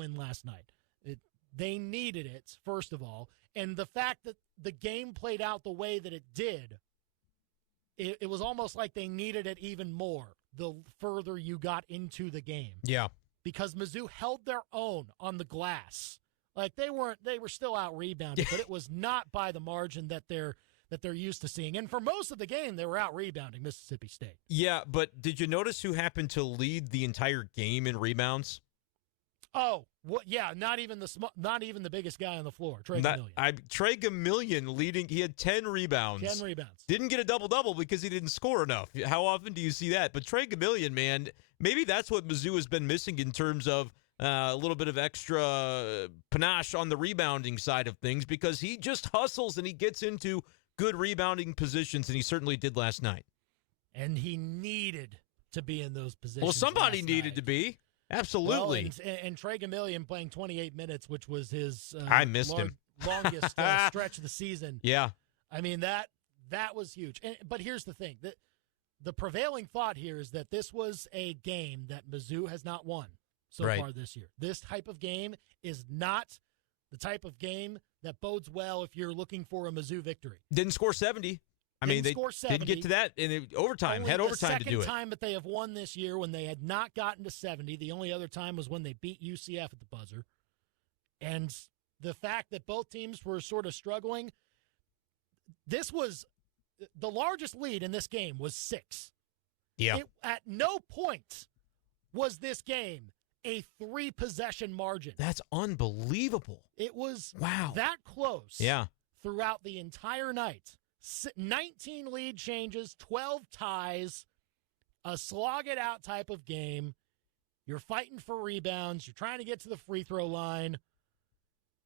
win last night. They needed it, first of all. And the fact that the game played out the way that it did, it was almost like they needed it even more the further you got into the game. Yeah. Because Mizzou held their own on the glass. Like they were still out rebounded, but it was not by the margin that they're used to seeing. And for most of the game, they were out rebounding Mississippi State. Yeah, but did you notice who happened to lead the entire game in rebounds? Oh, yeah, not even the biggest guy on the floor, Trey Gamillion. Trey Gamillion leading. He had 10 rebounds. 10 rebounds. Didn't get a double-double because he didn't score enough. How often do you see that? But Trey Gamillion, man, maybe that's what Mizzou has been missing in terms of a little bit of extra panache on the rebounding side of things, because he just hustles and he gets into good rebounding positions, and he certainly did last night. And he needed to be in those positions. Well, somebody needed to be. Absolutely. Well, and Trey Gamillion playing 28 minutes, which was his I missed him. Longest stretch of the season. Yeah. I mean, that was huge. But here's the thing. The prevailing thought here is that this was a game that Mizzou has not won so far this year. This type of game is not the type of game that bodes well if you're looking for a Mizzou victory. Didn't score 70. I mean, they didn't get to that in overtime. Had overtime to do it. The second time that they have won this year when they had not gotten to 70. The only other time was when they beat UCF at the buzzer. And the fact that both teams were sort of struggling, this was the largest lead in this game was 6. Yeah. At no point was this game a 3-possession margin. That's unbelievable. It was that close throughout the entire night. 19 lead changes, 12 ties, a slog-it-out type of game. You're fighting for rebounds. You're trying to get to the free throw line.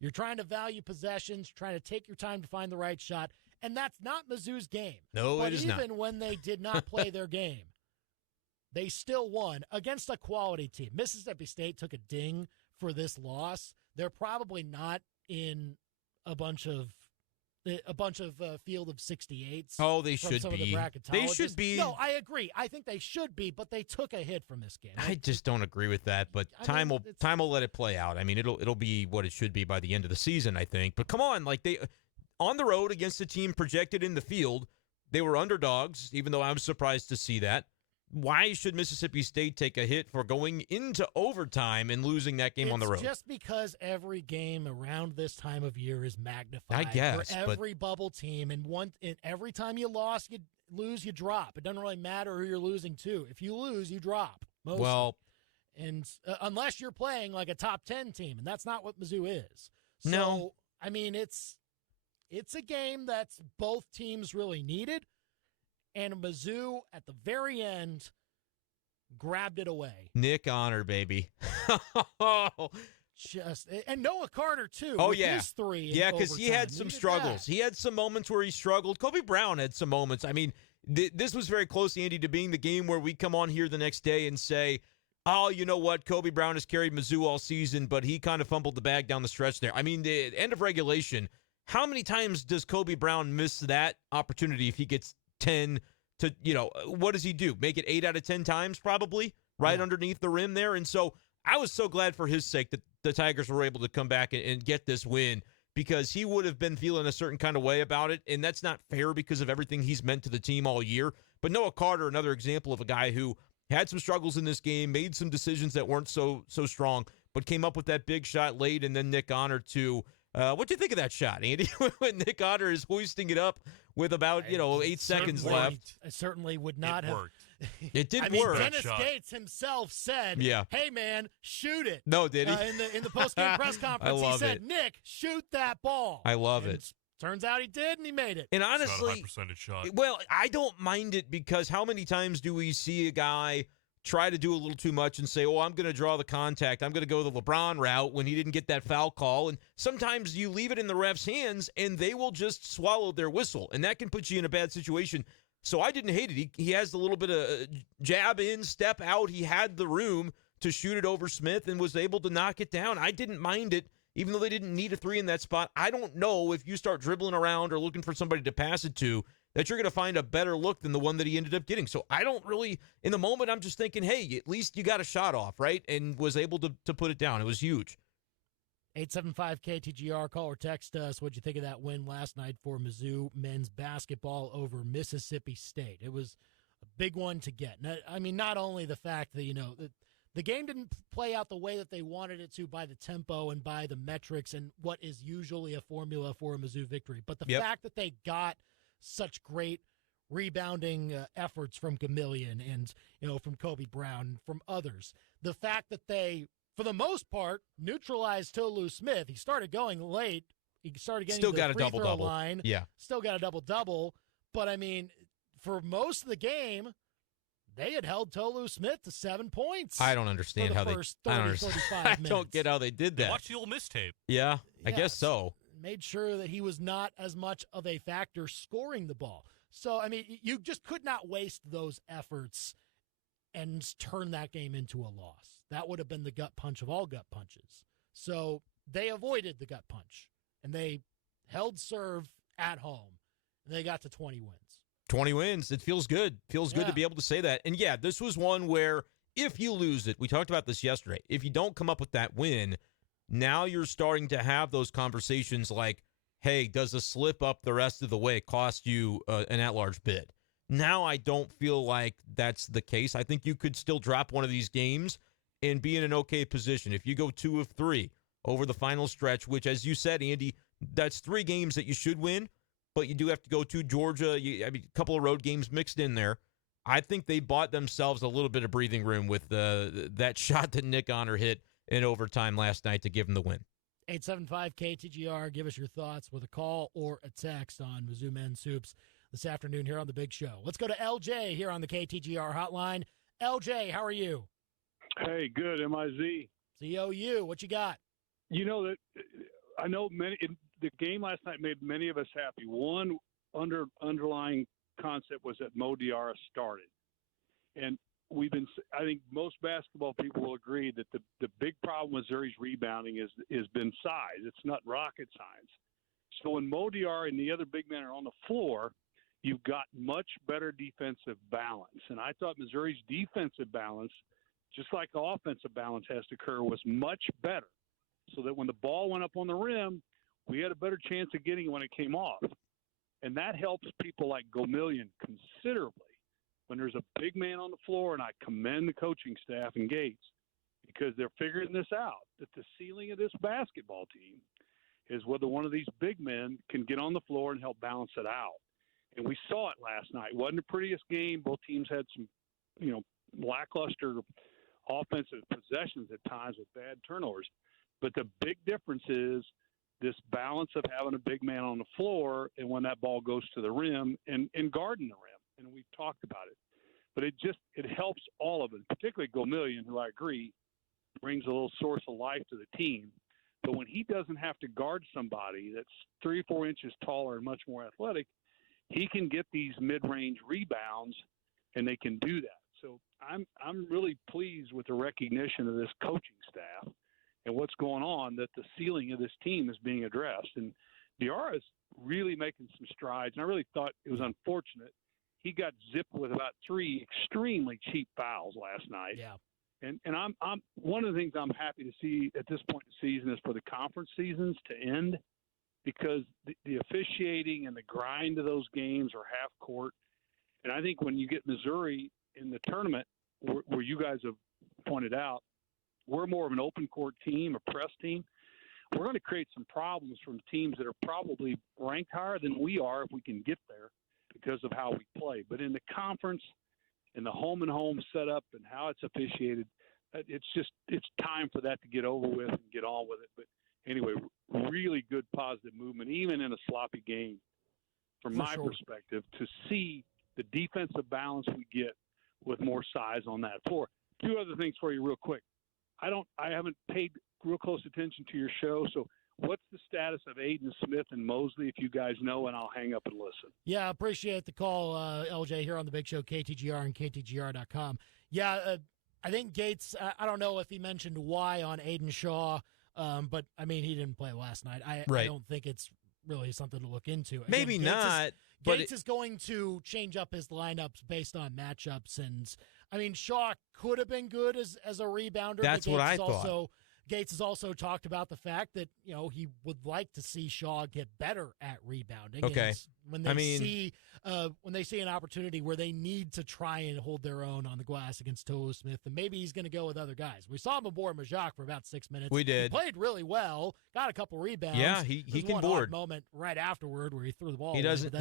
You're trying to value possessions, trying to take your time to find the right shot. And that's not Mizzou's game. No, it is not. But even when they did not play their game, they still won against a quality team. Mississippi State took a ding for this loss. They're probably not in a bunch of field of 68s. Oh, they should some be. Of the they should be. No, I agree. I think they should be, but they took a hit from this game. I just don't agree with that. But time will let it play out. I mean, it'll be what it should be by the end of the season, I think. But come on, like they on the road against a team projected in the field, they were underdogs. Even though I was surprised to see that. Why should Mississippi State take a hit for going into overtime and losing that game on the road? Just because every game around this time of year is magnified. I guess, for every bubble team, and every time you lose, you drop. It doesn't really matter who you're losing to. If you lose, you drop. Mostly. Well, and unless you're playing like a top 10 team, and that's not what Mizzou is. So, no, I mean it's a game that's both teams really needed. And Mizzou, at the very end, grabbed it away. Nick Honor, baby. And Noah Carter, too. Oh, with yeah. his 3 Yeah, because he had some struggles. He had some moments where he struggled. Kobe Brown had some moments. I mean, this was very close, Andy, to being the game where we come on here the next day and say, oh, you know what? Kobe Brown has carried Mizzou all season, but he kind of fumbled the bag down the stretch there. I mean, the end of regulation, how many times does Kobe Brown miss that opportunity if he gets 10 to, what does he do? Make it 8 out of 10 times probably right underneath the rim there. And so I was so glad for his sake that the Tigers were able to come back and get this win, because he would have been feeling a certain kind of way about it. And that's not fair because of everything he's meant to the team all year. But Noah Carter, another example of a guy who had some struggles in this game, made some decisions that weren't so strong, but came up with that big shot late. And then Nick Honor too. What do you think of that shot, Andy? When Nick Honor is hoisting it up with about 8 seconds left. I certainly would not have. Worked. It did work. Dennis Gates himself said, "Hey man, shoot it." No, did he? In the post-game press conference, he said, "Nick, shoot that ball." I love it. Turns out he did, and he made it. And honestly, it's not a high percentage shot. Well, I don't mind it, because how many times do we see a guy try to do a little too much and say, oh, I'm going to draw the contact, I'm going to go the LeBron route when he didn't get that foul call. And sometimes you leave it in the ref's hands and they will just swallow their whistle, and that can put you in a bad situation. So I didn't hate it. He has a little bit of jab in, step out. He had the room to shoot it over Smith and was able to knock it down. I didn't mind it, even though they didn't need a 3 in that spot. I don't know if you start dribbling around or looking for somebody to pass it to, that you're going to find a better look than the one that he ended up getting. So I don't really, in the moment, I'm just thinking, hey, at least you got a shot off, right? And was able to put it down. It was huge. 875 KTGR, call or text us. What'd you think of that win last night for Mizzou men's basketball over Mississippi State? It was a big one to get. I mean, not only the fact that, the game didn't play out the way that they wanted it to by the tempo and by the metrics and what is usually a formula for a Mizzou victory, but the fact that they got such great rebounding efforts from Gamillion and, from Kobe Brown, from others, the fact that they, for the most part, neutralized Tolu Smith. He started going late. He started getting still to got the a free double throw double line. Yeah, still got a double-double. But, I mean, for most of the game, they had held Tolu Smith to 7 points. I don't understand how first they. 30, I don't understand. 35 I minutes. don't get how they did that. Watch the old miss tape. Yeah, I guess so. Made sure that he was not as much of a factor scoring the ball. So, I mean, you just could not waste those efforts and turn that game into a loss. That would have been the gut punch of all gut punches. So they avoided the gut punch, and they held serve at home, and they got to 20 wins. 20 wins. It feels good. Feels good to be able to say that. And, yeah, this was one where if you lose it, we talked about this yesterday, if you don't come up with that win, now you're starting to have those conversations like, hey, does a slip up the rest of the way cost you an at-large bid? Now I don't feel like that's the case. I think you could still drop one of these games and be in an okay position. If you go 2 of 3 over the final stretch, which, as you said, Andy, that's 3 games that you should win, but you do have to go to Georgia. A couple of road games mixed in there. I think they bought themselves a little bit of breathing room with that shot that Nick Honor hit in overtime last night to give them the win. 875 KTGR. Give us your thoughts with a call or a text on Mizzou men's hoops this afternoon here on The Big Show. Let's go to LJ here on the KTGR hotline. LJ, how are you? Hey, good. MIZ. COU, what you got? That I know the game last night made many of us happy. One underlying concept was that Mo Diarra started, and I think most basketball people will agree that the big problem with Missouri's rebounding has been size. It's not rocket science. So when Mo Diarra and the other big men are on the floor, you've got much better defensive balance. And I thought Missouri's defensive balance, just like the offensive balance has to occur, was much better. So that when the ball went up on the rim, we had a better chance of getting it when it came off. And that helps people like Gamillion considerably when there's a big man on the floor, and I commend the coaching staff and Gates because they're figuring this out, that the ceiling of this basketball team is whether one of these big men can get on the floor and help balance it out. And we saw it last night. It wasn't the prettiest game. Both teams had some, lackluster offensive possessions at times with bad turnovers. But the big difference is this balance of having a big man on the floor and when that ball goes to the rim and guarding the rim. And we've talked about it. But it helps all of it, particularly Gamillion, who I agree brings a little source of life to the team. But when he doesn't have to guard somebody that's 3 or 4 inches taller and much more athletic, he can get these mid-range rebounds, and they can do that. So I'm really pleased with the recognition of this coaching staff and what's going on, that the ceiling of this team is being addressed. And Diarra is really making some strides, and I really thought it was unfortunate. He got zipped with about 3 extremely cheap fouls last night. Yeah. And I'm one of the things I'm happy to see at this point in the season is for the conference seasons to end, because the officiating and the grind of those games are half court. And I think when you get Missouri in the tournament, where you guys have pointed out, we're more of an open court team, a press team. We're going to create some problems from teams that are probably ranked higher than we are if we can get there because of how we play. But in the conference, in the home and home setup and how it's officiated, it's time for that to get over with and get on with it. But anyway, really good positive movement, even in a sloppy game, from my perspective, to see the defensive balance we get with more size on that floor. 2 other things for you real quick. I haven't paid real close attention to your show, so what's the status of Aiden Smith and Mosley, if you guys know, and I'll hang up and listen. Yeah, appreciate the call, LJ, here on The Big Show, KTGR and KTGR.com. Yeah, I think Gates, I don't know if he mentioned why on Aiden Shaw, but, I mean, he didn't play last night. I don't think it's really something to look into. Again, Maybe not. But Gates is going to change up his lineups based on matchups, and I mean Shaw could have been good as a rebounder. That's but what I thought. Gates has also talked about the fact that he would like to see Shaw get better at rebounding. Okay, and when they see an opportunity where they need to try and hold their own on the glass against Tolu Smith, then maybe he's going to go with other guys. We saw him aboard Majak for about 6 minutes. We did. He played really well, got a couple rebounds. Yeah, he can board. Moment right afterward where he threw the ball. He doesn't.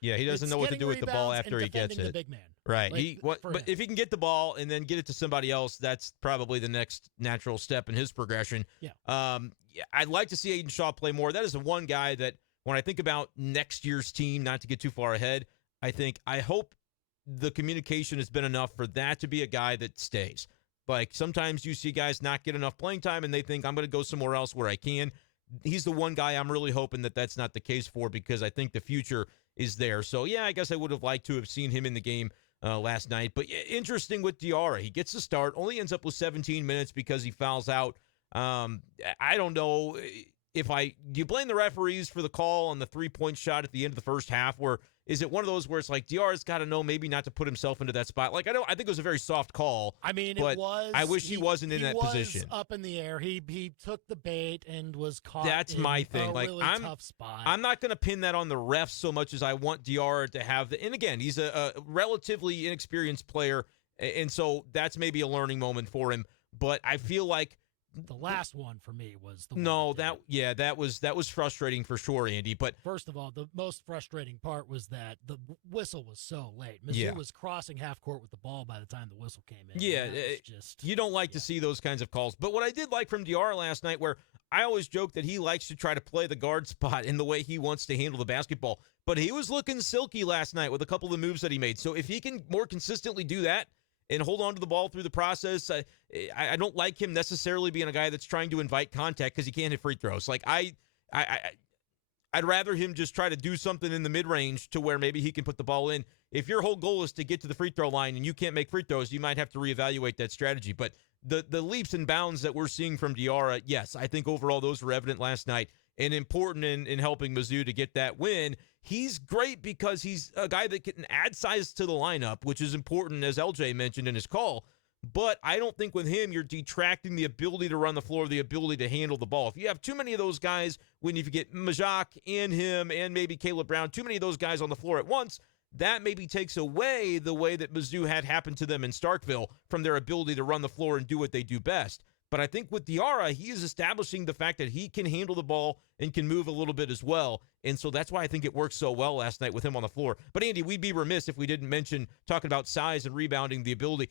He doesn't know what to do with the ball after he gets it. The big man. Right. But if he can get the ball and then get it to somebody else, that's probably the next natural step in his progression. Yeah. I'd like to see Aiden Shaw play more. That is the one guy that when I think about next year's team, not to get too far ahead, I hope the communication has been enough for that to be a guy that stays. Like sometimes you see guys not get enough playing time and they think I'm going to go somewhere else where I can. He's the one guy I'm really hoping that that's not the case for because I think the future is there. So, yeah, I guess I would have liked to have seen him in the game last night. But interesting with Diarra. He gets the start, only ends up with 17 minutes because he fouls out. I don't know do you blame the referees for the call on the three-point shot at the end of the first half, or is it one of those where it's like Diarra's got to know maybe not to put himself into that spot? Like I think it was a very soft call. I mean, but it was. I wish he wasn't in that position. Up in the air. He took the bait and was caught. That's my thing. A like really tough spot. I'm not going to pin that on the refs so much as I want Diarra to have the. And again, he's a relatively inexperienced player, and so that's maybe a learning moment for him. But I feel like. The last one for me was the that was frustrating for sure, Andy. But first of all, the most frustrating part was that the whistle was so late. Mizzou was crossing half court with the ball by the time the whistle came in. Yeah, you don't like to see those kinds of calls. But what I did like from Diarra last night, where I always joke that he likes to try to play the guard spot in the way he wants to handle the basketball, but he was looking silky last night with a couple of the moves that he made. So if he can more consistently do that and hold on to the ball through the process. I don't like him necessarily being a guy that's trying to invite contact because he can't hit free throws. Like I'd rather him just try to do something in the mid-range to where maybe he can put the ball in. If your whole goal is to get to the free throw line and you can't make free throws, you might have to reevaluate that strategy. But the leaps and bounds that we're seeing from Diarra, yes, I think overall those were evident last night and important in helping Mizzou to get that win. He's great because he's a guy that can add size to the lineup, which is important, as LJ mentioned in his call. But I don't think with him you're detracting the ability to run the floor, the ability to handle the ball. If you have too many of those guys, when you get Majak and him and maybe Caleb Brown, too many of those guys on the floor at once, that maybe takes away the way that Mizzou had happened to them in Starkville from their ability to run the floor and do what they do best. But I think with Diarra, he is establishing the fact that he can handle the ball and can move a little bit as well. And so that's why I think it worked so well last night with him on the floor. But, Andy, we'd be remiss if we didn't mention, talking about size and rebounding, the ability.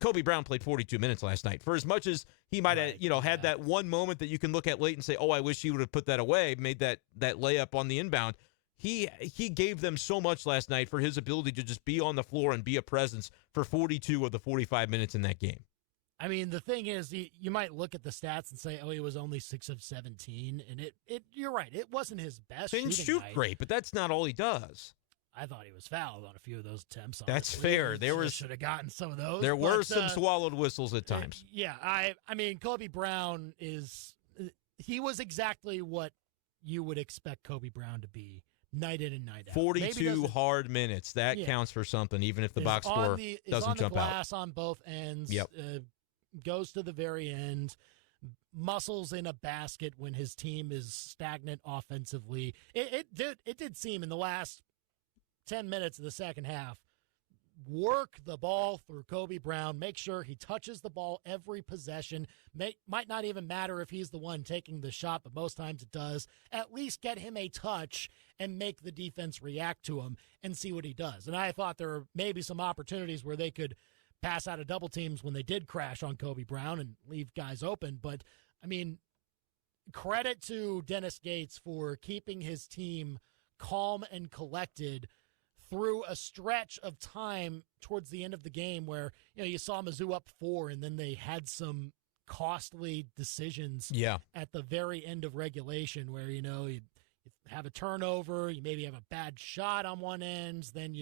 Kobe Brown played 42 minutes last night. For as much as he might have had that one moment that you can look at late and say, oh, I wish he would have put that away, made that layup on the inbound. He gave them so much last night for his ability to just be on the floor and be a presence for 42 of the 45 minutes in that game. I mean, the thing is, you might look at the stats and say, oh, he was only 6 of 17, and you're right, it wasn't his best shooting night. He didn't shoot great, but that's not all he does. I thought he was fouled on a few of those attempts. That's fair. Should have gotten some of those. There were some swallowed whistles at times. Yeah, I mean, Kobe Brown he was exactly what you would expect Kobe Brown to be. Night in and night out. 42 hard minutes. That counts for something, even if the box score doesn't jump out. On the glass on both ends. Yep. Goes to the very end. Muscles in a basket when his team is stagnant offensively. It did seem in the last 10 minutes of the second half, work the ball through Kobe Brown. Make sure he touches the ball every possession. Might not even matter if he's the one taking the shot, but most times it does. At least get him a touch and make the defense react to him and see what he does. And I thought there were maybe some opportunities where they could pass out of double teams when they did crash on Kobe Brown and leave guys open. But, I mean, credit to Dennis Gates for keeping his team calm and collected through a stretch of time towards the end of the game where, you saw Mizzou up 4 and then they had some costly decisions at the very end of regulation where, you have a turnover, you maybe have a bad shot on one end, then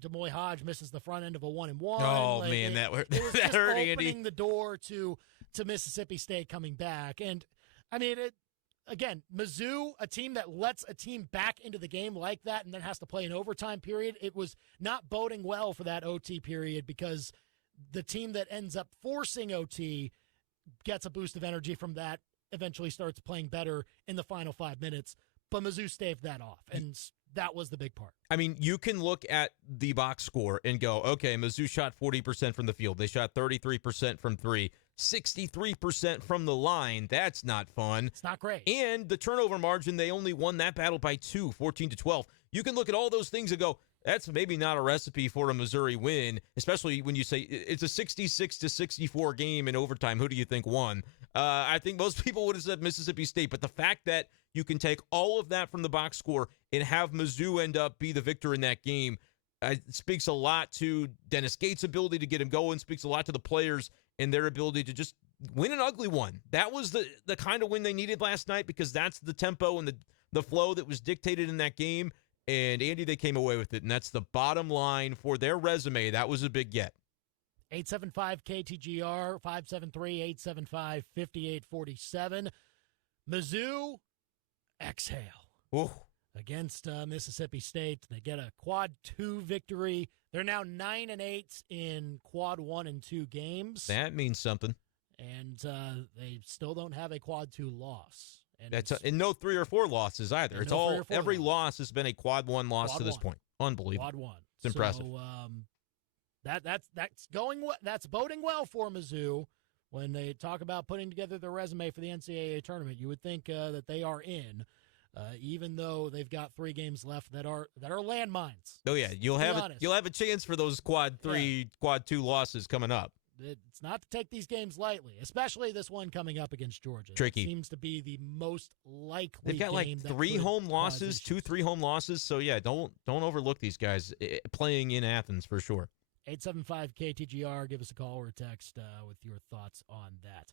DeMoy Hodge misses the front end of a 1-and-1. Oh, man, that hurt. It was that just hurt, opening Andy. the door to Mississippi State coming back. And, I mean, again, Mizzou, a team that lets a team back into the game like that and then has to play an overtime period, it was not boding well for that OT period because the team that ends up forcing OT gets a boost of energy from that, eventually starts playing better in the final 5 minutes. But Mizzou staved that off, and that was the big part. I mean, you can look at the box score and go, okay, Mizzou shot 40% from the field. They shot 33% from three, 63% from the line. That's not fun. It's not great. And the turnover margin, they only won that battle by 2, 14-12. You can look at all those things and go, that's maybe not a recipe for a Missouri win, especially when you say it's a 66-64 game in overtime. Who do you think won? I think most people would have said Mississippi State, but the fact that you can take all of that from the box score and have Mizzou end up be the victor in that game speaks a lot to Dennis Gates' ability to get him going, speaks a lot to the players and their ability to just win an ugly one. That was the kind of win they needed last night because that's the tempo and the flow that was dictated in that game. And, Andy, they came away with it, and that's the bottom line for their resume. That was a big get. 875 KTGR, 573-875-5847. Mizzou, exhale. Ooh. Against Mississippi State. They get a quad 2 victory. They're now 9-8 in quad 1 and 2 games. That means something. And they still don't have a quad 2 loss. And no 3 or 4 losses either. It's all every loss has been a quad 1 loss to this point. Unbelievable. Quad 1. It's impressive. So, that's boding well for Mizzou when they talk about putting together their resume for the NCAA tournament. You would think that they are in, even though they've got 3 games left that are landmines. Oh yeah, you'll have a chance for those quad 3, quad 2 losses coming up. It's not to take these games lightly, especially this one coming up against Georgia. Tricky. It seems to be the most likely. They've got like 3 home losses, 2-3 home losses. So yeah, don't overlook these guys playing in Athens for sure. 875 KTGR. Give us a call or a text with your thoughts on that.